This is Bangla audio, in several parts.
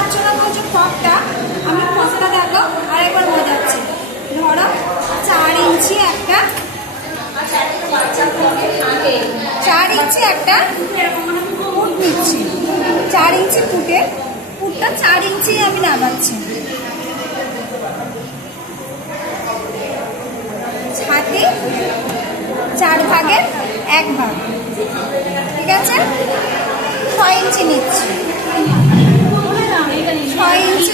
পাচ্ছ না বলছো ফকটা, আমি ফকটা দেখো আরেকবার বোঝাচ্ছি। ধরো 4 ইঞ্চি একটা, 4 ইঞ্চি একটা ফুট নিচ্ছি। 4 ইঞ্চি ফুটটা 4 ইঞ্চি আমি নামাচ্ছি। ছাতি 4 ভাগের 1 ভাগ, ঠিক আছে? 6 ইঞ্চি নিচ্ছি, 6 ইঞ্চি।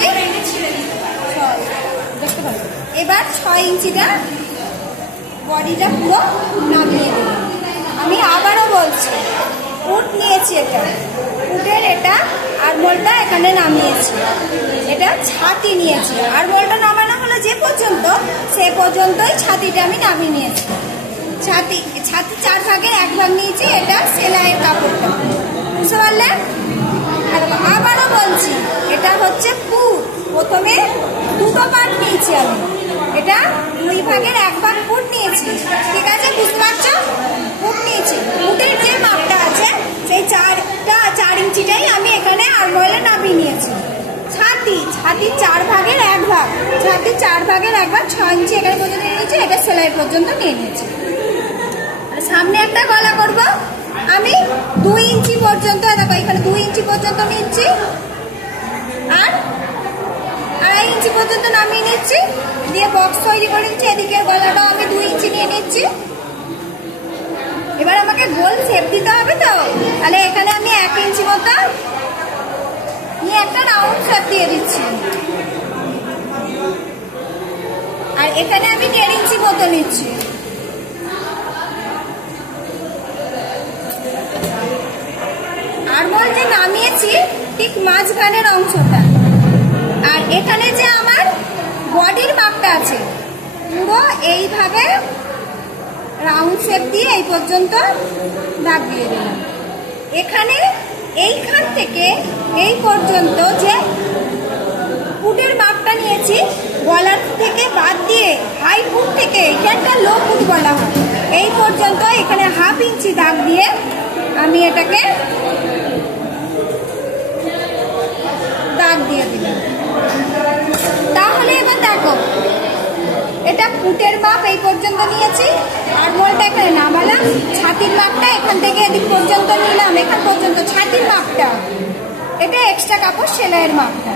এবার 6 ইঞ্চিটা বডিটা পুরো নামিয়ে দেব। আমি আবারও বলছি, ফুট নিয়েছি, এটা ফুটের এটা আরমোলটা এখানে নামিয়েছি, এটা ছাতি নিয়েছি। আরমোলটা নামানো হলো যে পর্যন্ত, সে পর্যন্তই ছাতিটা আমি নামিয়ে নিয়েছি। ছাতি 4 ভাগের 1 ভাগ নিয়েছি, এটা সেলাইয়ের কাপড়টা, বুঝতে পারলে? আবারও বলছি, এটা হচ্ছে ফুট। প্রথমে দুটো পার্ট নিয়েছি আমি, এটা 2 ভাগের 1 ভাগ ফুট নিয়েছি, ঠিক আছে? বুঝতে পারছো? ফুট নিয়েছি, ফুটের যে মাপটা আছে সেই 4 ইঞ্চিটাই আমি এখানে আরমোলে নামিয়ে নিয়েছি। ছাতি 4 ভাগের 1 ভাগ, ছাতি 4 ভাগের 1 ভাগ 6 ইঞ্চি এখানে পর্যন্ত নিয়েছি, এটা সেলাই পর্যন্ত নিয়ে নিয়েছি। সামনে একটা গলা করব, আমি 2 ইঞ্চি পর্যন্ত, দেখো এখানে 2 ইঞ্চি পর্যন্ত নিচ্ছি, আর 2.5 ইঞ্চি পর্যন্ত নামিয়ে নিচ্ছি, দিয়ে বক্স তৈরি করে নিচ্ছি। এদিকের গলাটাও আমি 2 ইঞ্চি নিয়ে নিচ্ছি। এবার আমাকে গোল শেপ দিতে হবে, তো তাহলে এখানে আমি 1 ইঞ্চি মতো নিয়ে একটা রাউন্ড শেপ দিয়ে দিচ্ছি, আর এখানে আমি 1.5 ইঞ্চি মতো নিচ্ছি। আরমোল যে নামিয়েছি ঠিক মাঝখানের অংশটা, আর এখানে যে আমার বডির মাপটা আছে পুরো এইভাবে রাউন্ড শেপ দিয়ে এই পর্যন্ত দাগ দিয়ে দিলাম। এখানে এইখান থেকে এই পর্যন্ত যে ফুটের মাপটা নিয়েছি, গলার থেকে বাদ দিয়ে হাই ফুট থেকে এখানটা লো ফুট বলা হয়, এই পর্যন্ত এখানে 1/2 ইঞ্চি দাগ দিয়ে আমি এটাকে দাগ দিয়ে দিলাম। তাহলে এবার দেখো, এটা ফুটের মাপ এই পর্যন্ত নিয়েছি, আরমোলটা এখানে নামালাম, ছাতির মাপটা এখান থেকে এদিক পর্যন্ত নিলাম, এখান পর্যন্ত ছাতির মাপটা, এটা এক্সট্রা কাপড় সেলাইয়ের মাপটা।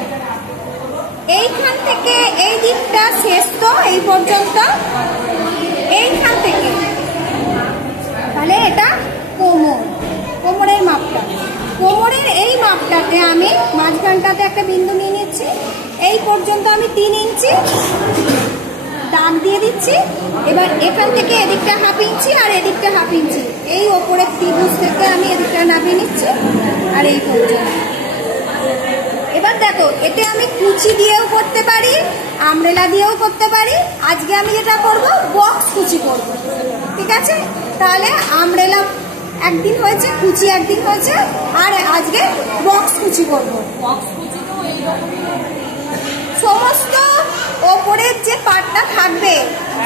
এইখান থেকে এই দিকটা শেষ, তো এই পর্যন্ত এইখান থেকে, তাহলে এটা কোমরের মাপটা। কোমরের এই মাপটাতে আমি মাঝখানটাতে একটা বিন্দু নিয়ে নিচ্ছি, এই পর্যন্ত আমি 3 ইঞ্চি দাগ দিয়ে দিচ্ছি। এবার এখান থেকে এদিকটা 1/2 ইঞ্চি আর এদিকটা 1/2 ইঞ্চি, এই ওপরের ত্রিভুজ থেকে আমি এদিকটা নামিয়ে নিচ্ছি, আর এই পর্যন্ত। এবার দেখো, এতে আমি কুচি দিয়েও করতে পারি, আমব্রেলা দিয়েও করতে পারি। আজকে আমি যেটা করব, বক্স কুচি করব, ঠিক আছে? তাহলে আমব্রেলা একদিন হয়েছে, কুচি একদিন হয়েছে, আর আজকে বক্স কুচি করব। সমস্ত ওপরের যে পার্টটা থাকবে,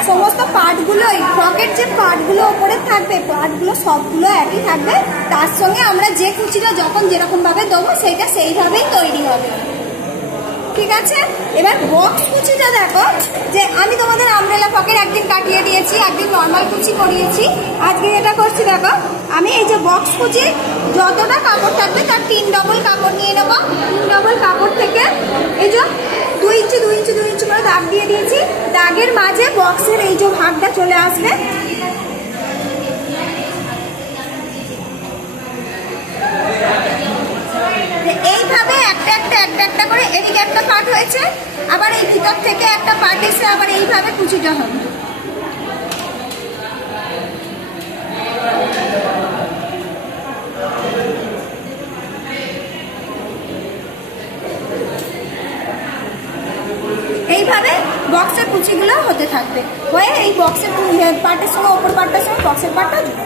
সমস্ত পার্টগুলোই, ফ্রকের যে পার্টগুলো ওপরে থাকবে, পার্টগুলো সবগুলো একই থাকবে। তার সঙ্গে আমরা যে কুচিটা যখন যেরকম ভাবে দেবো, সেইটা সেইভাবেই তৈরি হবে, ঠিক আছে? এবার বক্স কুচিটা দেখো, যে আমি তোমাদের আমব্রেলা ফ্রকের একদিন কাটিয়ে দিয়েছি, একদিন নর্মাল কুচি করিয়েছি। আজকে যেটা করছি দেখো, আমি এই যে বক্স কুচি যতটা কাপড় থাকবে তার 3 ডবল কাপড় নিয়ে নেবো। 3 ডবল কাপড় থেকে এই যে 2 ইঞ্চি 2 ইঞ্চি 2 ইঞ্চি করে দাগ দিয়ে দিয়েছি। দাগের মাঝে বক্সের এই যে ভাগটা চলে আসবে, এইভাবে একটা একটা করে এদিকে একটা পার্ট হয়েছে, আবার এই ভিতর থেকে একটা পার্ট এসে আবার এইভাবে কুচিটা হবে। এইভাবে বক্সের কুচিগুলো হতে থাকবে, হয়ে এই বক্সের পার্টের সঙ্গে ওপর পার্টটার সঙ্গে বক্সের পার্টটা জুড়ে